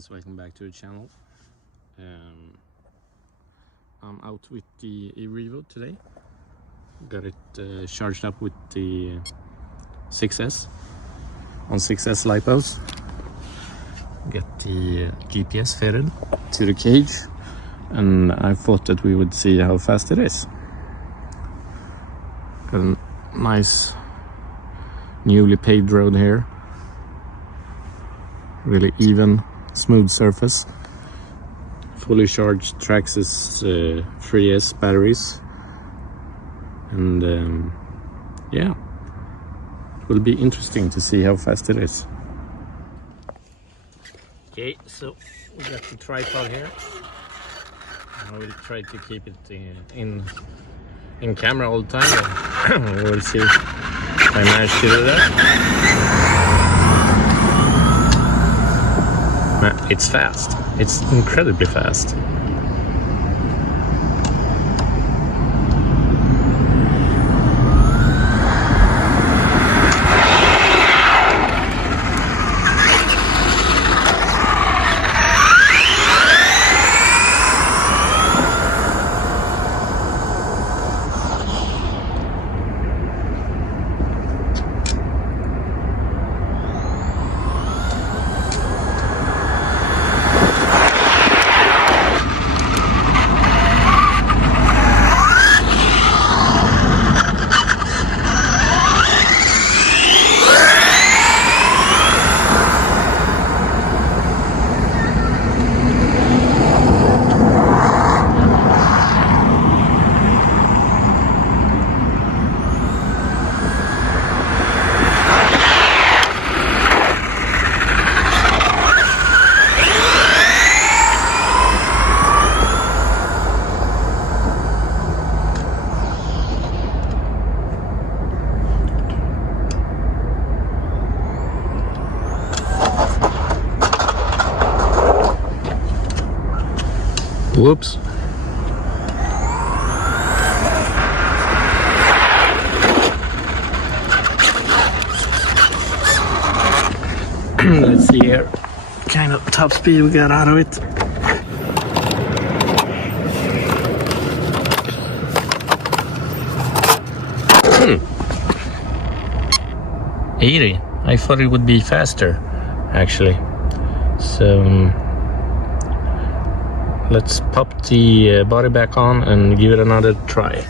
guys, welcome back to the channel. I'm out with the E-Revo today. Got it charged up with the 6S on 6S lipos. Get the GPS fitted to the cage, and I thought that we would see how fast it is. Got a nice newly paved road here. Really even, smooth surface. Fully charged Traxxas 3S batteries. And yeah, it will be interesting to see how fast it is. Okay, so we got the tripod here. I will try to keep it in camera all the time, but we'll see if I manage to do that. It's fast. It's incredibly fast. Whoops. Let's see here, kind of top speed we got out of it. Hmm. 80. I thought it would be faster, actually. So let's pop the body back on and give it another try.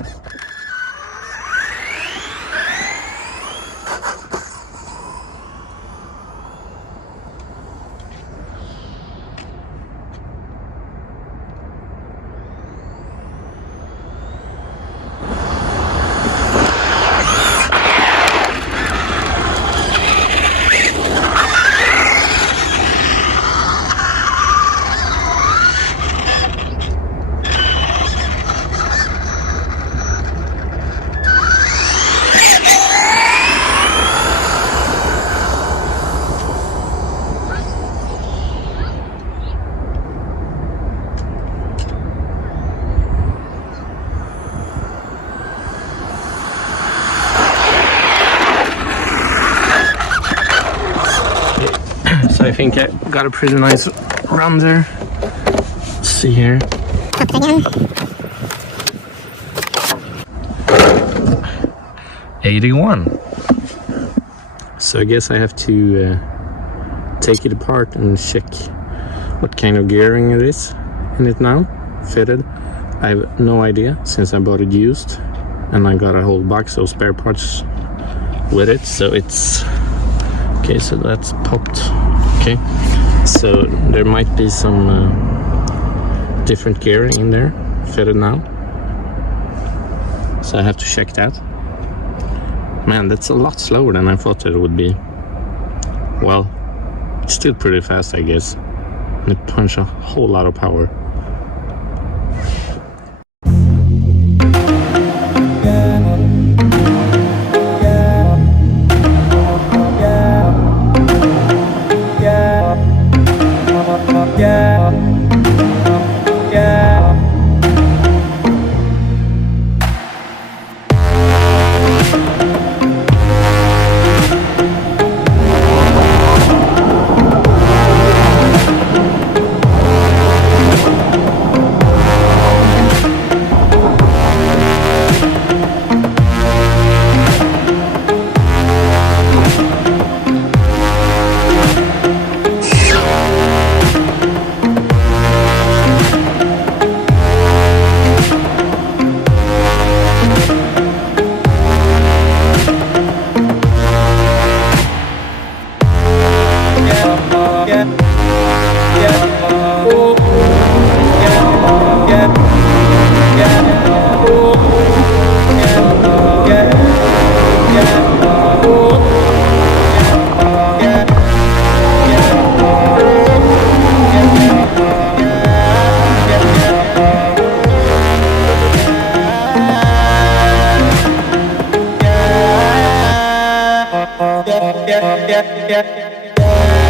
So I think I got a pretty nice run there. Let's see here. 81. So I guess I have to take it apart and check what kind of gearing it is in it now, fitted. I have no idea since I bought it used, and I got a whole box of spare parts with it. So it's okay, so that's popped. Okay, so there might be some different gearing in there fitted now, so I have to check that. Man, that's a lot slower than I thought it would be. Well, it's still pretty fast, I guess, and it punches a whole lot of power. yeah, yeah.